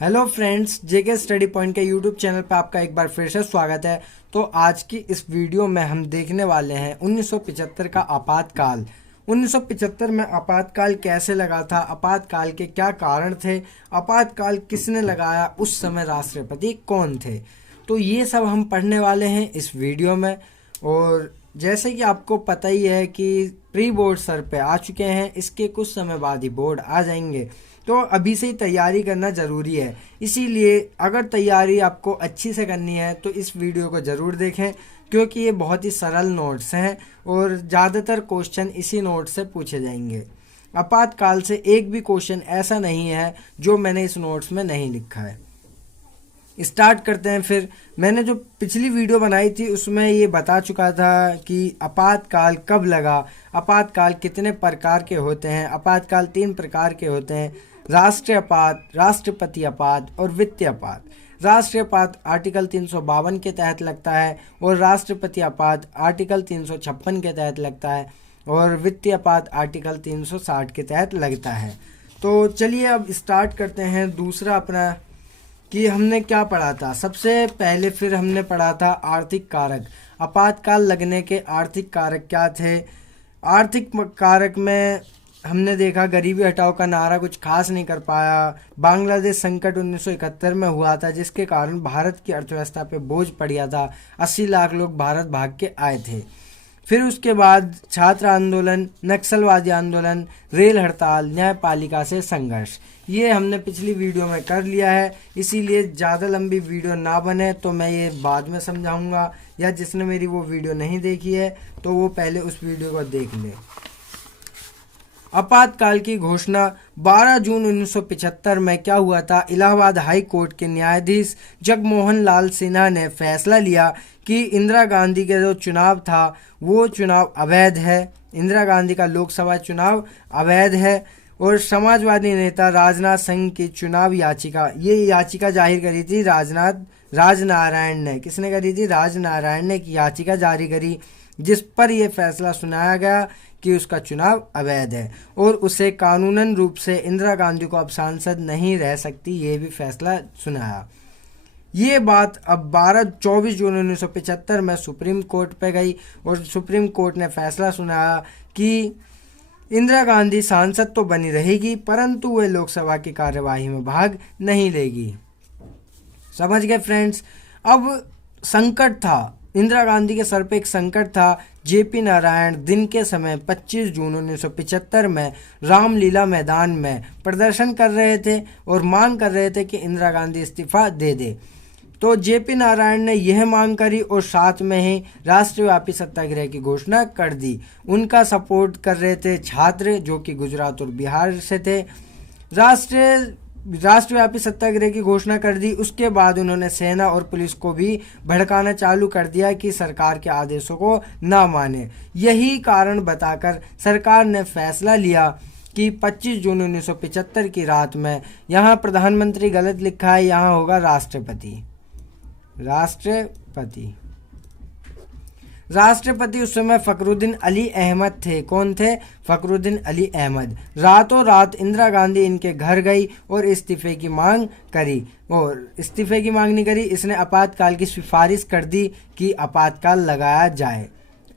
Hello friends, जेके study point के YouTube channel पर आपका एक बार फिर से स्वागत है। तो आज की इस वीडियो में हम देखने वाले हैं 1975 का आपातकाल। 1975 में आपातकाल कैसे लगा था, आपातकाल के क्या कारण थे, आपातकाल किसने लगाया, उस समय राष्ट्रपति कौन थे। तो ये सब हम पढ़ने वाले हैं इस वीडियो में। और जैसे कि आपको पता ही है कि प्री बोर्ड सर पे आ चुके हैं, इसके कुछ समय बाद ही बोर्ड आ जाएंगे। तो अभी से ही तैयारी करना ज़रूरी है। इसीलिए अगर तैयारी आपको अच्छी से करनी है तो इस वीडियो को ज़रूर देखें, क्योंकि ये बहुत ही सरल नोट्स हैं और ज़्यादातर क्वेश्चन इसी नोट से पूछे जाएंगे। आपातकाल से एक भी क्वेश्चन ऐसा नहीं है जो मैंने इस नोट्स में नहीं लिखा है। स्टार्ट करते हैं। फिर मैंने जो पिछली वीडियो बनाई थी उसमें ये बता चुका था कि आपातकाल कब लगा, आपातकाल कितने प्रकार के होते हैं। आपातकाल 3 प्रकार के होते हैं: राष्ट्रीय आपात, राष्ट्रपति आपात और वित्तीय आपात। राष्ट्रीय आपात आर्टिकल 352 के तहत लगता है और राष्ट्रपति आपात आर्टिकल 356 के तहत लगता है और वित्तीय आपात आर्टिकल 360 के तहत लगता है। तो चलिए अब स्टार्ट करते हैं दूसरा अपना कि हमने क्या पढ़ा था। सबसे पहले फिर हमने पढ़ा था आर्थिक कारक। आपातकाल लगने के आर्थिक कारक क्या थे। आर्थिक कारक में हमने देखा गरीबी हटाओ का नारा कुछ खास नहीं कर पाया। बांग्लादेश संकट 1971 में हुआ था, जिसके कारण भारत की अर्थव्यवस्था पे बोझ पड़ गया था। 80 लाख लोग भारत भाग के आए थे। फिर उसके बाद छात्र आंदोलन, नक्सलवादी आंदोलन, रेल हड़ताल, न्यायपालिका से संघर्ष, ये हमने पिछली वीडियो में कर लिया है। इसीलिए ज़्यादा लंबी वीडियो ना बने तो मैं ये बाद में समझाऊंगा, या जिसने मेरी वो वीडियो नहीं देखी है तो वो पहले उस वीडियो को देख ले। आपातकाल की घोषणा 12 जून 1975 में क्या हुआ था। इलाहाबाद हाई कोर्ट के न्यायाधीश जगमोहन लाल सिन्हा ने फैसला लिया कि इंदिरा गांधी का जो चुनाव था वो चुनाव अवैध है। इंदिरा गांधी का लोकसभा चुनाव अवैध है। और समाजवादी नेता राजनाथ सिंह की चुनाव याचिका, ये याचिका जाहिर करी थी राजनारायण ने। किसने करी थी? राजनारायण ने की याचिका जारी करी, जिस पर यह फैसला सुनाया गया कि उसका चुनाव अवैध है और उसे कानूनन रूप से इंदिरा गांधी को अब सांसद नहीं रह सकती, ये भी फैसला सुनाया। ये बात अब 24 जून 1975 में सुप्रीम कोर्ट पे गई और सुप्रीम कोर्ट ने फैसला सुनाया कि इंदिरा गांधी सांसद तो बनी रहेगी, परंतु वे लोकसभा की कार्यवाही में भाग नहीं लेगी। समझ गए फ्रेंड्स। अब संकट था, इंदिरा गांधी के सर पे एक संकट था। जेपी नारायण दिन के समय 25 जून 1975 में रामलीला मैदान में प्रदर्शन कर रहे थे और मांग कर रहे थे कि इंदिरा गांधी इस्तीफा दे दे। तो जेपी नारायण ने यह मांग करी और साथ में ही राष्ट्रव्यापी सत्याग्रह की घोषणा कर दी। उनका सपोर्ट कर रहे थे छात्र, जो कि गुजरात और बिहार से थे। राष्ट्रव्यापी सत्याग्रह की घोषणा कर दी। उसके बाद उन्होंने सेना और पुलिस को भी भड़काना चालू कर दिया कि सरकार के आदेशों को ना माने। यही कारण बताकर सरकार ने फैसला लिया कि 25 जून 1975 की रात में, यहाँ प्रधानमंत्री गलत लिखा है, यहाँ होगा राष्ट्रपति। राष्ट्रपति उस समय फखरुद्दीन अली अहमद थे। कौन थे? फखरुद्दीन अली अहमद। रातों रात इंदिरा गांधी इनके घर गई और इस्तीफे की मांग करी, और इस्तीफे की मांग नहीं करी, इसने आपातकाल की सिफारिश कर दी कि आपातकाल लगाया जाए।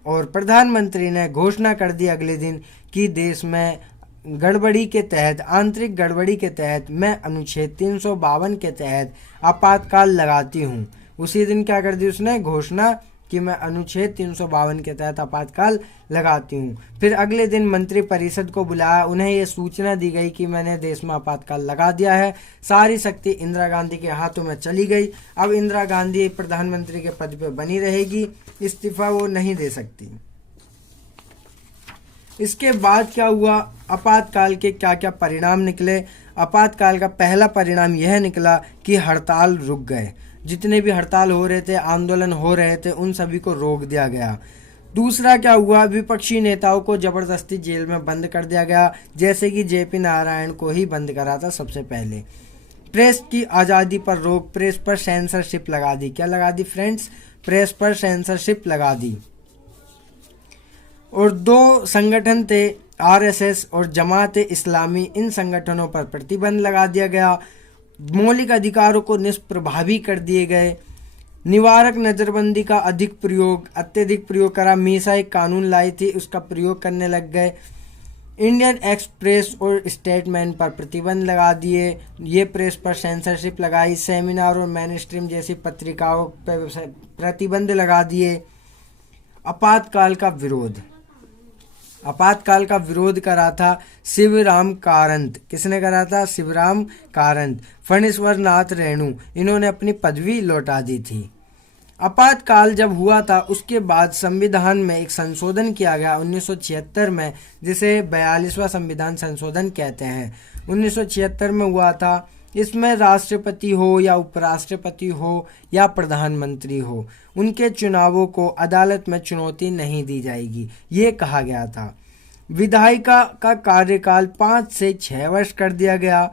और प्रधानमंत्री ने घोषणा कर दी अगले दिन कि देश में गड़बड़ी के तहत, आंतरिक गड़बड़ी के तहत मैं अनुच्छेद 352 के तहत आपातकाल लगाती हूँ। उसी दिन क्या कर दी उसने? घोषणा कि मैं अनुच्छेद 352 के तहत आपातकाल लगाती हूँ। फिर अगले दिन मंत्रिपरिषद को बुलाया, उन्हें यह सूचना दी गई कि मैंने देश में आपातकाल लगा दिया है। सारी शक्ति इंदिरा गांधी के हाथों में चली गई। अब इंदिरा गांधी प्रधानमंत्री के पद पर बनी रहेगी, इस्तीफा वो नहीं दे सकती। इसके बाद क्या हुआ? आपातकाल के क्या क्या परिणाम निकले? आपातकाल का पहला परिणाम यह निकला कि हड़ताल रुक गए। जितने भी हड़ताल हो रहे थे, आंदोलन हो रहे थे, उन सभी को रोक दिया गया। दूसरा क्या हुआ? विपक्षी नेताओं को जबरदस्ती जेल में बंद कर दिया गया, जैसे कि जेपी नारायण को ही बंद करा था सबसे पहले। प्रेस की आज़ादी पर रोक, प्रेस पर सेंसरशिप लगा दी। क्या लगा दी फ्रेंड्स? प्रेस पर सेंसरशिप लगा दी। और 2 संगठन थे, आरएसएस और जमात इस्लामी, इन संगठनों पर प्रतिबंध लगा दिया गया। मौलिक अधिकारों को निष्प्रभावी कर दिए गए। निवारक नज़रबंदी का अत्यधिक प्रयोग करा। मीसा एक कानून लाई थी, उसका प्रयोग करने लग गए। इंडियन एक्सप्रेस और स्टेटमैन पर प्रतिबंध लगा दिए, ये प्रेस पर सेंसरशिप लगाई। सेमिनार और मेन स्ट्रीम जैसी पत्रिकाओं पर प्रतिबंध लगा दिए। आपातकाल का विरोध करा था शिवराम कारंत। किसने करा था? शिवराम कारंत। फणीश्वर नाथ रेणु, इन्होंने अपनी पदवी लौटा दी थी। आपातकाल जब हुआ था उसके बाद संविधान में एक संशोधन किया गया 1976 में, जिसे 42वां संविधान संशोधन कहते हैं। 1976 में हुआ था। इसमें राष्ट्रपति हो या उपराष्ट्रपति हो या प्रधानमंत्री हो, उनके चुनावों को अदालत में चुनौती नहीं दी जाएगी, ये कहा गया था। विधायिका का कार्यकाल 5 से 6 वर्ष कर दिया गया।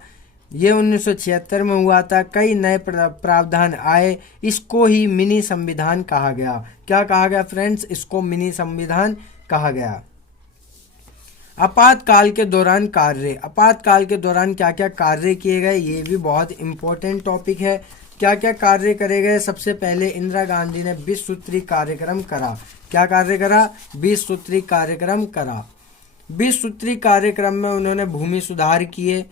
ये 1976 में हुआ था। कई नए प्रावधान आए, इसको ही मिनी संविधान कहा गया। क्या कहा गया फ्रेंड्स? इसको मिनी संविधान कहा गया। आपातकाल के दौरान क्या क्या कार्य किए गए, ये भी बहुत इंपॉर्टेंट टॉपिक है। क्या क्या कार्य करे गए? सबसे पहले इंदिरा गांधी ने 20 सूत्री कार्यक्रम करा। क्या कार्य करा? 20 सूत्री कार्यक्रम करा। 20 सूत्री कार्यक्रम में उन्होंने भूमि सुधार किए,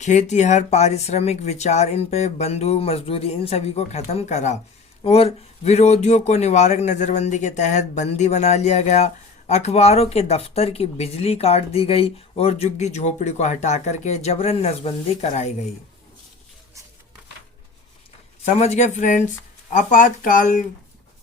खेतीहर पारिश्रमिक विचार, इन पे बंधु मजदूरी, इन सभी को खत्म करा और विरोधियों को निवारक नज़रबंदी के तहत बंदी बना लिया गया। अखबारों के दफ्तर की बिजली काट दी गई और झुग्गी झोपड़ी को हटा करके जबरन नसबंदी कराई गई। समझ गए फ्रेंड्स?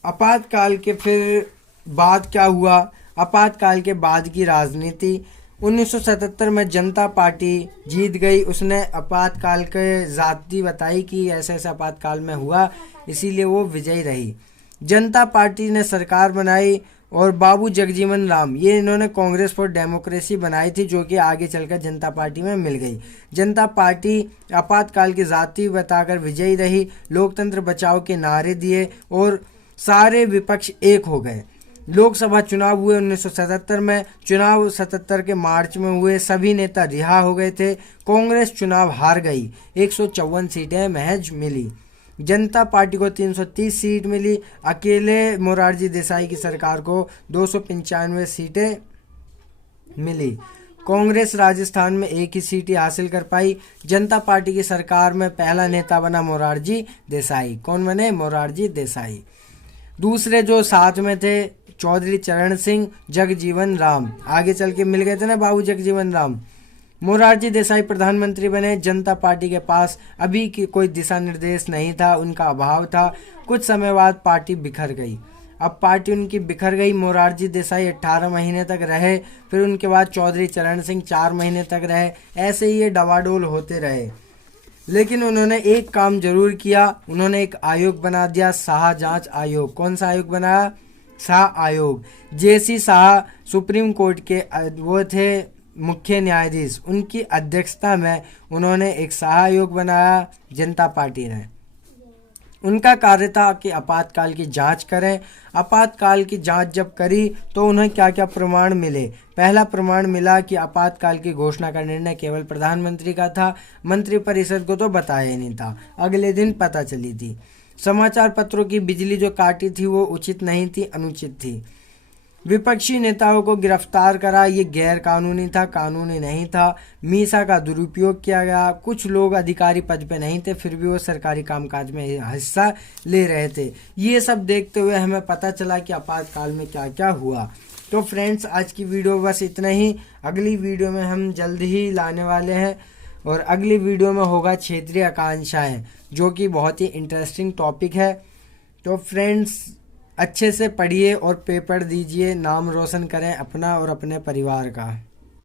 आपातकाल के फिर बाद क्या हुआ? आपातकाल के बाद की राजनीति। 1977 में जनता पार्टी जीत गई। उसने आपातकाल के ज़ाती बताई कि ऐसे ऐसे आपातकाल में हुआ, इसीलिए वो विजयी रही। जनता पार्टी ने सरकार बनाई और बाबू जगजीवन राम, ये इन्होंने कांग्रेस फॉर डेमोक्रेसी बनाई थी, जो कि आगे चलकर जनता पार्टी में मिल गई। जनता पार्टी आपातकाल की ज़ाती बताकर विजयी रही। लोकतंत्र बचाओ के नारे दिए और सारे विपक्ष एक हो गए। लोकसभा चुनाव हुए 1977 में। चुनाव 77 के मार्च में हुए। सभी नेता रिहा हो गए थे। कांग्रेस चुनाव हार गई, 154 सीटें महज मिली। जनता पार्टी को 330 सीट मिली। अकेले मोरारजी देसाई की सरकार को 295 सीटें मिली। कांग्रेस राजस्थान में एक ही सीट हासिल कर पाई। जनता पार्टी की सरकार में पहला नेता बना मोरारजी देसाई। कौन बने? मोरारजी देसाई। दूसरे जो साथ में थे चौधरी चरण सिंह, जगजीवन राम, आगे चल के मिल गए थे ना बाबू जगजीवन राम। मोरारजी देसाई प्रधानमंत्री बने। जनता पार्टी के पास अभी की कोई दिशा निर्देश नहीं था, उनका अभाव था। कुछ समय बाद पार्टी बिखर गई। अब पार्टी उनकी बिखर गई। मोरारजी देसाई 18 महीने तक रहे, फिर उनके बाद चौधरी चरण सिंह 4 महीने तक रहे। ऐसे ही ये डवाडोल होते रहे। लेकिन उन्होंने एक काम जरूर किया, उन्होंने एक आयोग बना दिया, शाह जांच आयोग। कौन सा आयोग बनाया? शाह आयोग। जेसी शाह सुप्रीम कोर्ट के वो थे मुख्य न्यायाधीश, उनकी अध्यक्षता में उन्होंने एक शाह आयोग बनाया जनता पार्टी ने। उनका कार्य था कि आपातकाल की जांच करें। आपातकाल की जांच जब करी तो उन्हें क्या क्या प्रमाण मिले? पहला प्रमाण मिला कि आपातकाल की घोषणा का निर्णय केवल प्रधानमंत्री का था, मंत्रिपरिषद को तो बताया ही नहीं था, अगले दिन पता चली थी। समाचार पत्रों की बिजली जो काटी थी वो उचित नहीं थी, अनुचित थी। विपक्षी नेताओं को गिरफ्तार करा, ये गैर कानूनी था, कानूनी नहीं था। मीसा का दुरुपयोग किया गया। कुछ लोग अधिकारी पद पे नहीं थे, फिर भी वो सरकारी कामकाज में हिस्सा ले रहे थे। ये सब देखते हुए हमें पता चला कि आपातकाल में क्या क्या हुआ। तो फ्रेंड्स, आज की वीडियो बस इतना ही। अगली वीडियो में हम जल्द ही लाने वाले हैं और अगली वीडियो में होगा क्षेत्रीय आकांक्षाएं, जो कि बहुत ही इंटरेस्टिंग टॉपिक है। तो फ्रेंड्स, अच्छे से पढ़िए और पेपर दीजिए, नाम रोशन करें अपना और अपने परिवार का।